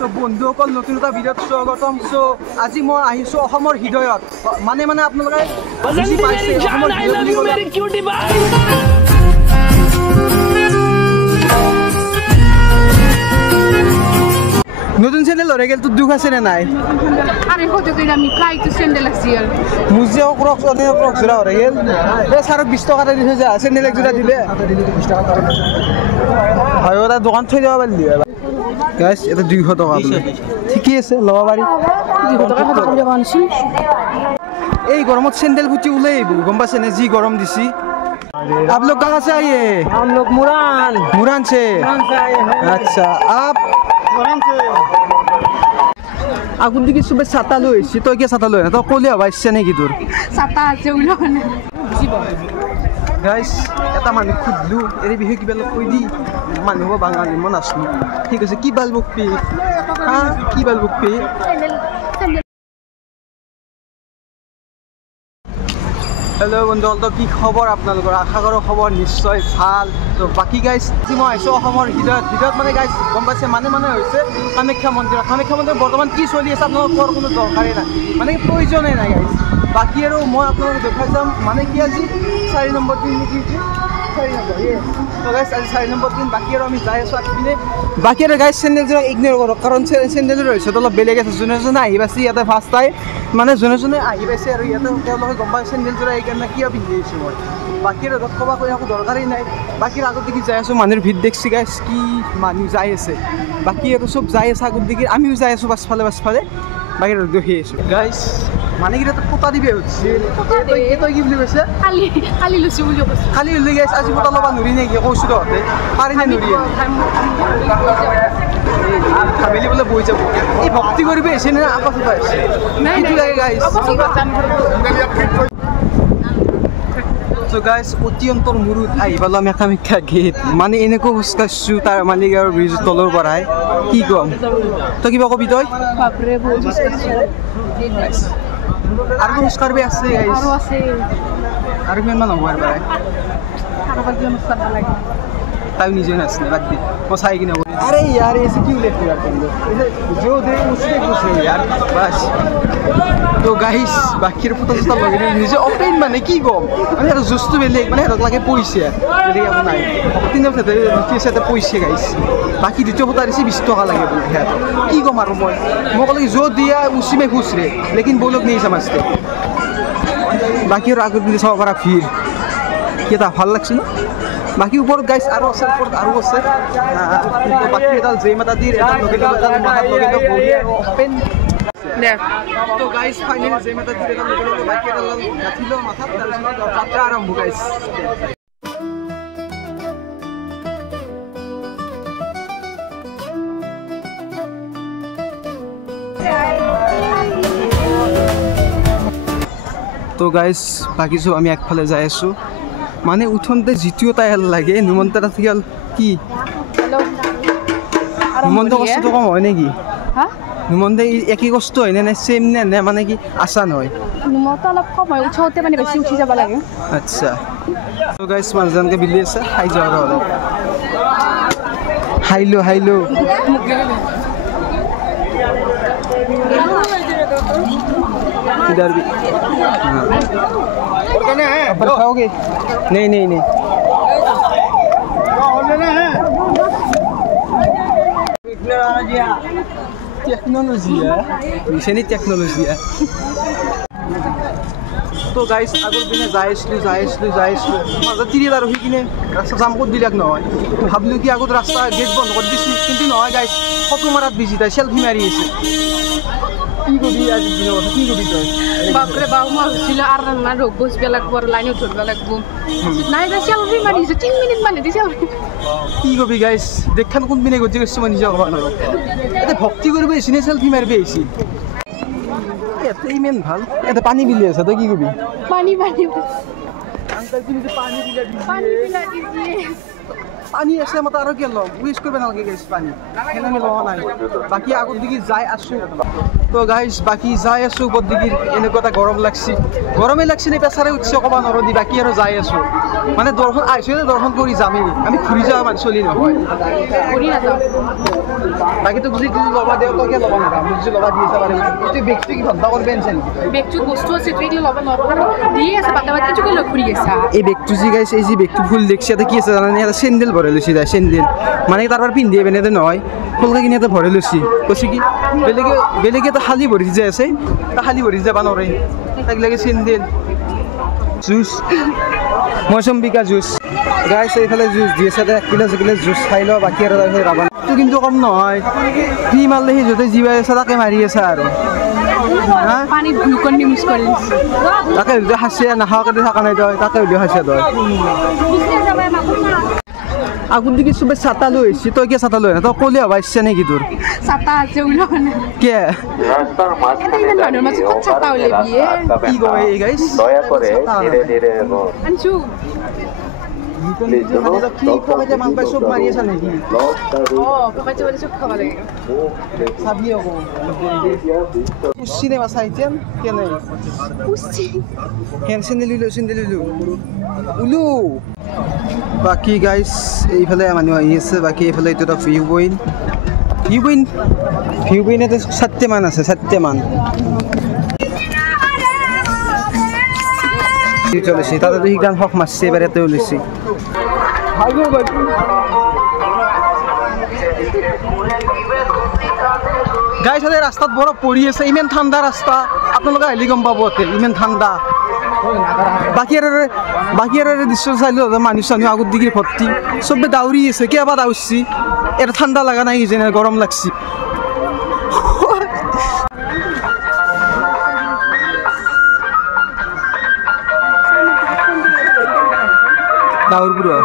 তো বন্ধুসকল নতুন এটা ভিডিঅ'ত স্বাগতম। চ' আজি মই আহিছোঁ অসমৰ হৃদয়ত, মানে আপোনালোকে বুজি পাইছে অসমৰ হৃদয় বুলি ক'লে নতুন চেন্ডেল লৰে গেল তোৰ দুখ আছে নে নাই? আরে কত কইরা আমি ফ্লাই টু স্যান্ডেল আসিল মুজিও ক্রক্স অনেক ক্রক্স জোড়া হরে গেল এ সার 20 টাকা দিছে যা স্যান্ডেল এক জোড়া দিলে 20 টাকা হয় ওটা দোকান থই দেবা পারলি গাইস এটা 200 টাকা বলে ঠিকই আছে লবা বাড়ি 200 টাকা কত করে বানছি এই গরমত স্যান্ডেল ফুটি উলাইব গম পাছে না জি গরম দিছি आप लोग कहां से आए हैं? हम लोग मुरान से आए हैं। अच्छा आप मुरान से আগুন দিকে সবে ছাতা লইছি তই কি ছাতা লই না তো কলি হবা ইচ্ছা নেকি তোর ছাতা আছে উলো না বুঝিব গাইস এটা মানে খুদলু এর বিষয়ে কিবা লক কই দি মানুহ বাঙালি মন আসলো ঠিক আছে কি বাল বুক পে হ্যাঁ কি বাল বুক পে हेलो বন্ধুসকল তো কি খবৰ আপোনালোকৰ আশা কৰো খবৰ নিশ্চয় ভাল তো বাকি গাইস আজি মই আইছো অসমৰ হৃদয়ত মানে গাইস গম পাইছে মানে হৈছে কামাখ্যা মন্দিৰ বৰ্তমান কি চলি আছে আপোনালোকৰ কোনো দৰকাৰে নাই মানে প্ৰয়োজনে নাই গাইস বাকি আৰু মই আপোনালোকক দেখাই যাম মানে কি আজি 4 নম্বৰ দিন নেকি 4 নম্বৰ তো গাইস আজি 4 নম্বৰ দিন বাকি আৰু আমি যাই আছো আকিনে বাকি আৰু গাইস চেন্ডেল জোৰা ইগনোৰ কৰক কাৰণ চেন্ডেল ৰৈছে তো অলপ বেলেগ আছে যোনে আহি পাইছে ইয়াতে ফাৰ্ষ্ট টাইম মানে যোনে আহি পাইছে আৰু ইয়াতে তেওঁলোকে গম পাইছে চেন্ডেল জোৰা এইকাৰণে কিয় পিন্ধি আহিছোঁ মই বাকী আৰু ক'বা কৈ একো দৰকাৰেই নাই বাকী আগত দেখি যাই আছোঁ মানুহৰ ভিৰ দেখছি গাইছ কি মানুহ যাই আছে বাকী আৰু চব যাই আছে আগত দেখি আমিও যাই আছোঁ পাছফালে বাকী আৰু দেখি আছোঁ গাইছ মানে কি পোতা দিবে হচ্ছে তই কি বুলি কৈছে খালি লুচি বুলি কৈছে খালি লৈ গাইছ আজি পোতা ল'বা নৰি নেকি কৈছোঁ তহঁতে পাৰি নে নৰি ফেমিলি বোলে বহি যাব এই ভক্তি কৰিবি আহিছে নে আপা চোপা আহিছে সেইটো লাগে গাইছ So guys, অত্যন্তৰ মুৰুত আহি পালোঁ আমি কামাখ্যা গেট মানে এনেকৈ খোজ কাঢ়িছোঁ তাৰ মালিক আৰু ব্ৰিজৰ তলৰ পৰাই কি ক'ম তই কিবা কবি তই বাপৰে বহুত আৰু খোজ কাঢ়িবি আছে গাইছ আৰু কিমান মান হ'ব আৰু পৰাই তাই নিজে নাছিলে বাদ দি মই চাই কিনে আরে यार ऐसे क्यों लेते यार तुम लोग जो दे उससे खुश है यार बस तो गाइस बाकी फोटो सता लगे নিজে ওপেন মানে কি গম মানে এটা জুস্তু বেলেগ মানে এটা লাগে পয়সা বেলেগ একো নাই তিনটা ফটো কি সেটা পয়সা গাইস বাকি দুটো ফটো আছে 20 টাকা লাগে বলে হ্যাঁ কি গম আর মই কলে जो दिया उसी में खुश रहे लेकिन वो लोग नहीं समझते बाकी और आगे भी सब करा फिर কেটা ভাল লাগছে না বাকি উপর গাইস আরো আছে উপর আরো আছে তো বাকি এটা জয় মাতা দির এটা লগে মাথা লগে বলি ওপেন দেখ তো গাইস ফাইনালি জয় মাতা দির এটা লগে বাকি এটা গাথিল মাথা তার যাত্রা আরম্ভ গাইস তো গাইস বাকি সব আমি একফালে যাই আছো মানে উঠনতে জিটিও তাই লাগে নিমন্ত্রণ থেকে কি নিমন্ত্রণ কষ্ট কম হয় নাকি হ্যাঁ নিমন্ত্রণ একই কষ্ট হয় না সেম না মানে কি আসান হয় নিমন্ত্রণ অলপ কম হয় উঠোতে মানে বেশি উঠি যাব লাগে আচ্ছা তো গাইস মানুহজনকে বিলি আছে হাই যাওয়ার হলো হাইলো इधर भी और कहना है अब खाओगे नहीं और लेना है टेक्नोलॉजी है मिशनी टेक्नोलॉजी है तो गाइस আগৰ দিনে যাইছিলো মাজত তিৰিদাৰ হৈ কিনে ৰাস্তা জাম কৰি দিলাক নহয় ভাবলো কি আগত ৰাস্তা গেট বন্ধ কৰি দিছি কিন্তু নহয় গাইস ফটো মাৰাত বিজি তাই সেলফি মাৰি আছে কি কবি আজি দিনৰ কথা কি কবি তই বাপরে বাউ মা ছিল আর না রোগ বসবে লাগবো লাইনে উঠবে লাগবো নাই দা সেলফি মারিছে 3 মিনিট মানে দি সেলফি কি কবি গাইস দেখান কোন বিনে গজি গছে মানে নিজে কবা নৰো এতে ভক্তি কৰিবে সিনে সেলফি মাৰিবে আইছি এতে ইমান ভাল এতে পানী বিলি আছে তই কি কবি পানী আঙ্কেল তুমি যে পানী বিলা দিছে পানী আছে মতে আৰু কি ল'ম উইচ কৰিব নালাগে গাইছ পানী সেনে আমি লোৱা নাই বাকী আগত দিকে যাই আছোঁ তো গাইছ বাকী যাই আছোঁ ওপৰ দিকে এনেকুৱা এটা গৰম লাগছি গৰমেই লাগছি নে প্ৰেছাৰে উঠছে ক'ব নোৱাৰোঁ দি বাকী আৰু যাই আছোঁ মানে দৰ্শন আহিছোঁ দৰ্শন কৰি যামেই আমি ঘূৰি যোৱা মানুহ চলি নহয় বাকীতো যদি তুমি ল'বা দিওঁ তই কিয় ল'বা নাযাওঁ যদি ল'বা দি আছে পাৰিম এইটো বেগটো কি ধন্দা কৰিব আনিছে নেকি বেগটো বস্তু আছে তুই ল'ব নোৱাৰোঁ দিয়ে আছে পাতা পাতি এইটোকে লৈ ঘূৰি আছা এই বেগটো যি গাইছে এই যি বেগটো ফুল দেখছি ইয়াতে কি আছে জানানে ইয়াতে চেণ্ডেল ভৰাই লৈছে যায় চেণ্ডেল মানে তাৰপৰা পিন্ধিয়ে পেনে নহয় ফুলকে কিনি ইয়াতে ভৰাই লৈছি কৈছে কি বেলেগে এটা খালী ভৰি যায় আছে তা খালী ভৰি যাবা নোৱাৰে তাক লাগে চেণ্ডেল জুচ মৌচম্বিকা জুচ গাইছ এইফালে জুচ দি আছে 1 কিলো জুচ খাই লওঁ বাকী আৰু তাৰপিছত ৰাবানটো কিন্তু কম নহয় কি মাৰিলে সি য'তে যি আছে তাকে মাৰি আছে আৰু পানীত গ্লুকন ডি মিক্স কৰি তাকে যদি সাঁচে নাখাওঁকে থকা নাই তই তাকে যদি সাঁচে তই আগত দিকে চবে ছাতা লৈ আহিছে তই কিয় ছাতা লৈ আহ তই ক'লে হ'ব ইচ্ছা নেকি তোৰ ছাতা আছে ওলাব কিয় ইমান মানুহৰ মাজত ক'ত ছাতা ওলাবি কি কয় এই গাইছ দয়া করে ধীরে ধীরে আনছো চব মাৰি আছা নেকি পকাইছে মানে চব খাব লাগে চাবি আকৌ চিনেমা চাই এতিয়া কেনে চেণ্ডেল লিলো উলু বাকী গাইছ এইফালে মানুহ আহি আছে বাকী এইফালে এইটো এটা ভিউ পইণ্ট এটা 7 মান আছে 7 মান চলেছি তাতে তো গান হক মারছে এবার এতে উলিছি গাইছ হলে রাস্তাত বরফ পড়ি আছে ইমান ঠান্ডা রাস্তা আপনারা আহিলে গম পাব ইমান ঠান্ডা বাকি আর দৃশ্য চাইলে মানুষ চানুহ আগত দিকে ভর্তি সবে দাউরি আছে কেবা দাউরছি এটা ঠান্ডা লাগা নাই যেন গরম লাগছি দাউরপুরা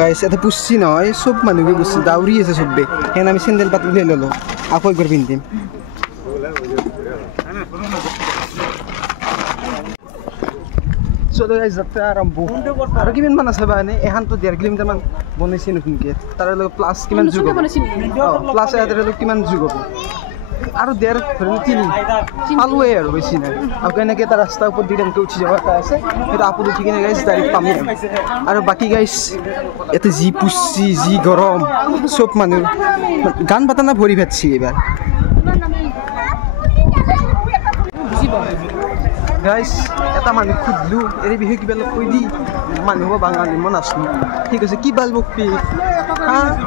গাইছ এটা পুষছি নহয় সব মানুহে পুষছি দাউরি আছে সবে সেন আমি চেন্দেল পাত উলিয়াই ললো আকৌ একবাৰ পিন্ধিম চলো গাইছ যাত্ৰা আৰম্ভ আৰু কিমান মান আছে বা এনে এখানতো 1.5 কিলোমিটাৰ মান বনাইছে নতুনকে তাৰে লগত প্লাছ কিমান যোগ হ'ব প্লাছ ইয়াৰ লগত কিমান যোগ হ'ব আৰু 1.5 পালোৱে আৰু বেছি নাই আৰু এনেকৈ এটা ৰাস্তাৰ ওপৰত দি তেনেকৈ উঠি যাব এটা আছে সেইটো আপত উঠি কিনে গাইছ ডাইৰেক্ট পামেই আৰু বাকী গাইছ ইয়াতে যি পুচছি যি গৰম চব মানুহ গান বাটানা ভৰি ভাতছি এইবাৰ গাইছ এটা মানুহ সুধিলোঁ এই বিষয়ে কিবা অলপ কৈ দি মানুহ বাঙালী মই নাচলোঁ ঠিক আছে কি বাল বকপি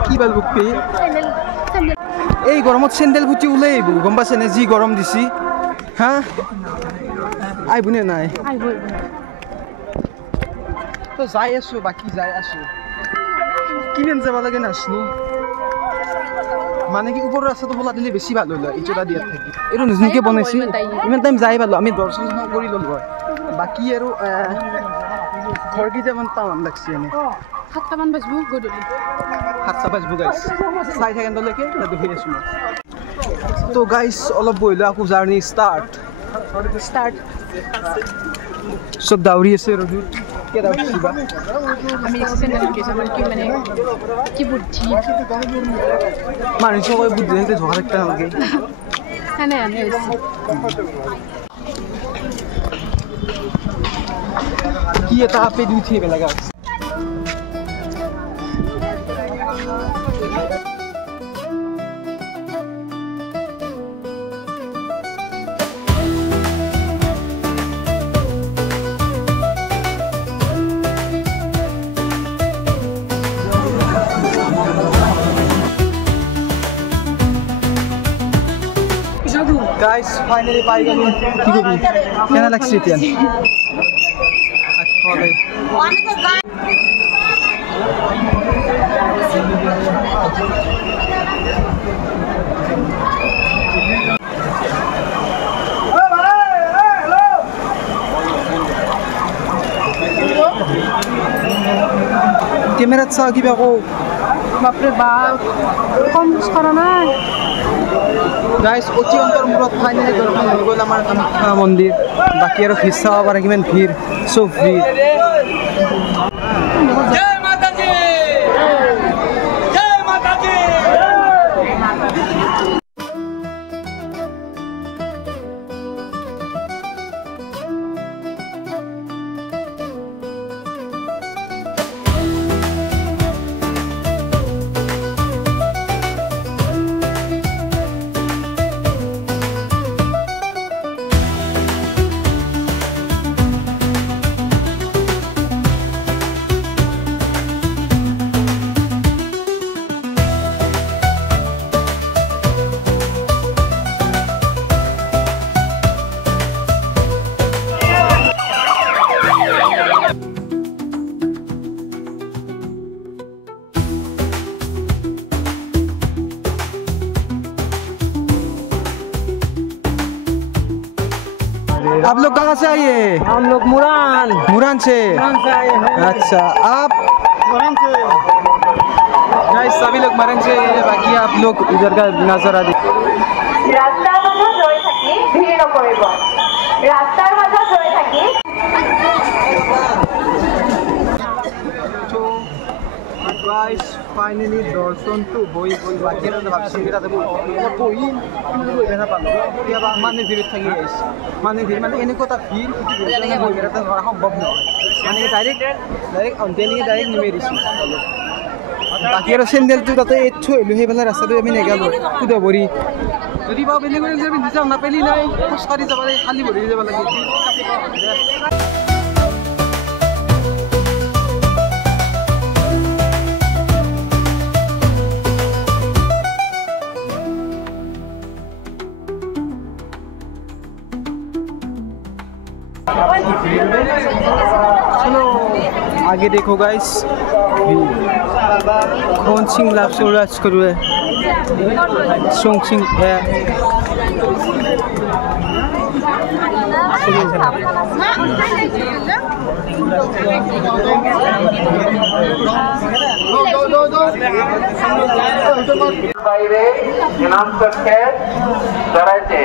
কি বাল বকপি এই গৰমত চেণ্ডেল ফুটি ওলাই আহিব গম পাইছেনে যি গৰম দিছি আহিবনে নাই তো যাই আছোঁ বাকী যাই আছোঁ কিমান যাব লাগে নাচলোঁ মানে কি ওপৰৰ ৰাস্তাটো খোলা দিলে বেছি ভাল হ'ল ইজোৰা দিয়াত থাকি এইটো নতুনকৈ বনাইছে ইমান টাইম যাই পালোঁ আমি দৰ্শন কৰি ল'লোঁ হয় বাকী আৰু ঘৰ কেইটামান টাউন লাগছে এনে 7টা মান বাজিব গধূলি 7টা বাজিব গাইছ চাই থাকেণ্ডলৈকে বহি আছোঁ মই তো গাইছ অলপ বহিলোঁ আকৌ জাৰ্ণি ষ্টাৰ্ট চব দাউৰি আছে ৰ'দত কেইটা উঠিবা আমি চেণ্ডেল উঠিছোঁ কি মানে কি বুদ্ধি মানুহ চবৰে বুদ্ধি থাকে ঝগড়া একটা নালাগে সেনে আনে কি এটা আপে দি উঠি পেলাই গাছ গাইছ ফাইনালি পাই গ'লো কি কবি কেনে লাগছে এতিয়া ক্যামেরাত চাও কিবা কো বাপরে বাপ কম খোজ করা নাই গাইজ অতি অন্তৰ মূৰত ফাইনেলি দৰ্শন হৈ গ'ল আমাৰ কামাখ্যা মন্দিৰ বাকী আৰু ভিৰ চাব পাৰে কিমান ভিৰ চব ভিৰ आप लोग कहाँ से आए? हम लोग मुरान मुरान से आए हैं अच्छा आप मुरान से गाइस सभी लोग मुरान से हैं बाकी आप लोग इधर का नजारा देखिए রাস্তার মাজত ৰৈ থাকি ভিৰ নকৰিব ৰাস্তাৰ মাজত ৰৈ থাকি गाइस फाइनली दर्शन तो होई गई बाकी ना भाबছি এটা দেব বহি দেখা পালো কিবা মানে ভিড় থাকি গাইস মানে ভিড় মানে এনেকুৱা ভিড় কিছু বলতে বহি এটা ধৰা সম্ভৱ নহয় মানে ডাইৰেক্ট অন্তেনিকে ডাইৰেক্ট নিমে দিছি বাকি আৰু চেন্ডেলটো তাতে এথু এলো সেইফালে ৰাস্তাটো আমি নেগালো কুদা ভৰি যদি পাও বেলেগ বেলেগ যাবি নিজে নাপেলি নাই খোজকাঢ়ি যাব লাগে খালি ভৰি যাব লাগে चलो आगे देखो गाइस कौन सिंह लाभ सोराज करुए सोंग सिंह है বাইরে ইনাম করতে চড়াইছে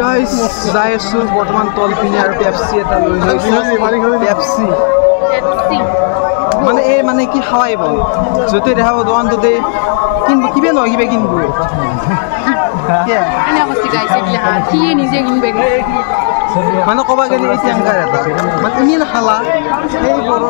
गाइस যাই আছো বৰ্তমান তল পিনে আৰু পেপসি এটা লৈ লৈছো পেপসি মানে এই মানে কি খাওয়াইব যতে দেখাব দোকানটোতে কিনব কিবা নহয় কিবা কিনব এনে অৱস্থা গাইছে এইগিলা কি নিজে কিনবে মানে ক'বা গেলে এতিয়া আংকাৰ এটা মানে ইমান খালা সেই বড়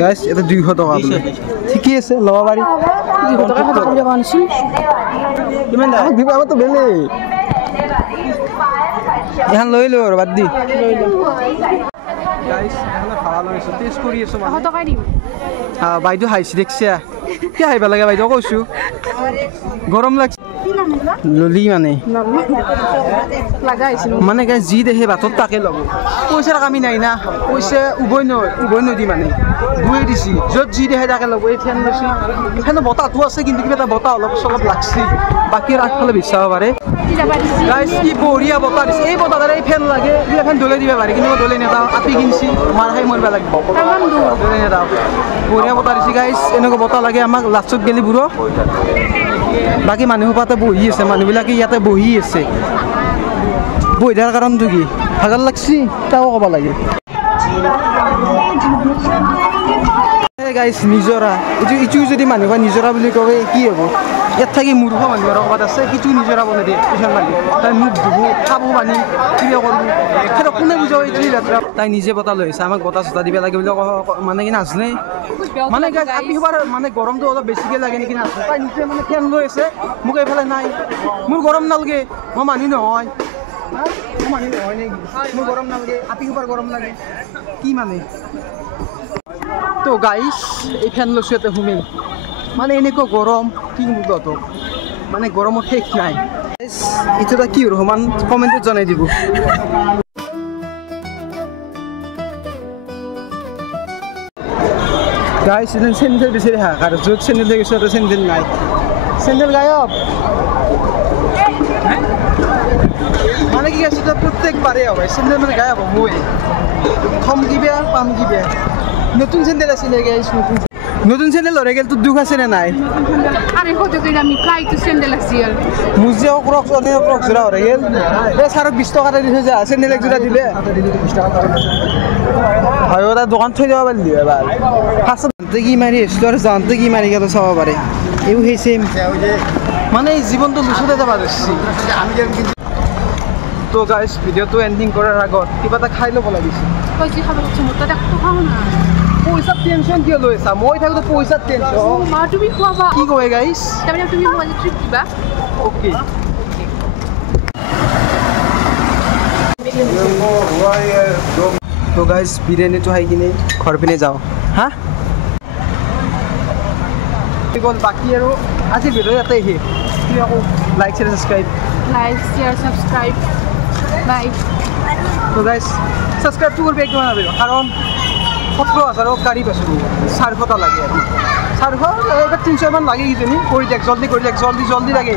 গাইস এটা 200 টাকা বলে ঠিকই আছে লবা পারি 200 টাকা কত কম যাবা নিছি কিমান দাম দিব আমার তো বেলে এখন লৈ লো আর বাদ দি গাইস এখন খাওয়া লইছো টেস্ট কৰি আছো মানে 100 টাকা দিম বাইদু হাইছি দেখছা কি হাইবা লাগে বাইদু কইছো গরম লাগছে ললি মানে লাগাইছিল মানে গাইস জি দেখে বাতত তাকে লব পয়সার কামি নাই না পয়সা উবই নদী মানে গুয়ে দিছি যত জি দেখে তাকে লব এই ফেন লৈছি এখানে বতাহটো আছে কিন্তু কিবা এটা বতাহ অলপ চলপ লাগছি বাকি আগফালে বিচাব পাৰে গাইস কি বঢ়িয়া বতাহ দিছে এই বতাহৰে এই ফেন লাগে এই ফেন দলে দিবা পাৰি কিন্তু দলে নেদাও আপি কিনছি মাৰ খাই মৰবা লাগিব দলে নেদাও বঢ়িয়া বতাহ দিছে গাইস এনেকুৱা বতাহ লাগে আমাক লাষ্টত গেলি বুঢ়ো বাকি মানুহ পাতে বহি আছে মানুহবিলাকে ইয়াতে বহি আছে বহি থাকাৰ কাৰণটো কি ভাগৰ লাগছি তাও ক'ব লাগে গাইস নিজৰা ইটো যদি মানুহ নিজৰা বুলি কয় কি হ'ব ইয়াত থাকি মূৰ্খ মানুহ আৰু ক'ৰবাত আছে সিটো নিজৰা বনাই দিয়ে পিছন মানুহ তাই মুখ ধুব খাব পানী কিবা কৰিব সেইটো কোনে বুজাব এইটো লেতেৰা তাই নিজে বতাহ লৈ আহিছে আমাক বতাহ চতাহ দিব লাগে বুলি মানে কি নাজানে মানে গাইস আপি সবাৰ মানে গৰমটো অলপ বেছিকৈ লাগে নেকি নাজানে তাই নিজে মানে ফেন লৈ আছে মোক এইফালে নাই মোৰ গৰম নালাগে মই মানুহ নহয় মানুহ নহয় নেকি মোৰ গৰম নালাগে আপি সবাৰ গৰম লাগে কি মানে তো গাইস এই ফ্যান লৈছো এটা ঘুমে মানে এনেকুৱা গৰম কি মূলত মানে গৰমৰ শেষ নাই এইটো এটা কি সমান কমেণ্টত জনাই দিব গাইছ চেণ্ডেল বিচাৰি হাহাকাৰ য'ত চেণ্ডেল দেখিছোঁ তাতে চেণ্ডেল নাই চেণ্ডেল গায়ব মানে কি আছে প্ৰত্যেকবাৰে হয় চেণ্ডেল মানে গায়ব হ'বই থম কিবে পাম কিবে নতুন চেণ্ডেল আছিলে গাইছ নতুন চেণ্ডেল লৰে গেল তোৰ দুখ আছে নে নাই আরে হতে কই আমি ফ্লাইট স্যান্ডেল আছিল মুজে ক্রক্স অনে ক্রক্স জোড়া হরে গেল এ সার 20 টাকা দিছে যা চেণ্ডেল এক জোড়া দিলে 20 টাকা হয় ওরা দোকান থই যাবা পারলি এবার ফার্স্ট জানতে কি মারি স্টোর জানতে কি মারি গেল সব পারে এও হইছে মানে জীবনটো লুচুতে যাবা দছি তো গাইস ভিডিওটো এন্ডিং করার আগত কিবা এটা খাই লব লাগিছে কই কি খাবার হচ্ছে মোটা দেখো খাও না পয়সা টেনশন কিয় লৈছা মই থাকো পয়সা টেনশন মা তুমি খোৱাবা কি কয় গাইস তাৰমানে তুমি মোক আজি ট্ৰিপ দিবা ওকে তো গাইস বিৰিয়ানিটো খাই কিনে ঘৰ পিনে যাওঁ হা গ'ল বাকী আৰু আজি ভিডিও ইয়াতে শেষ তুমি আকৌ like share subscribe like share subscribe bye তো গাইস সাবস্ক্ৰাইবটো কৰিব একদম নাপাহৰিব কাৰণ 17,000 গাড়ী পাইছোঁ 400টা লাগে আৰু 400 300 মান লাগে কিজানি কৰি দিয়ক জলদি লাগে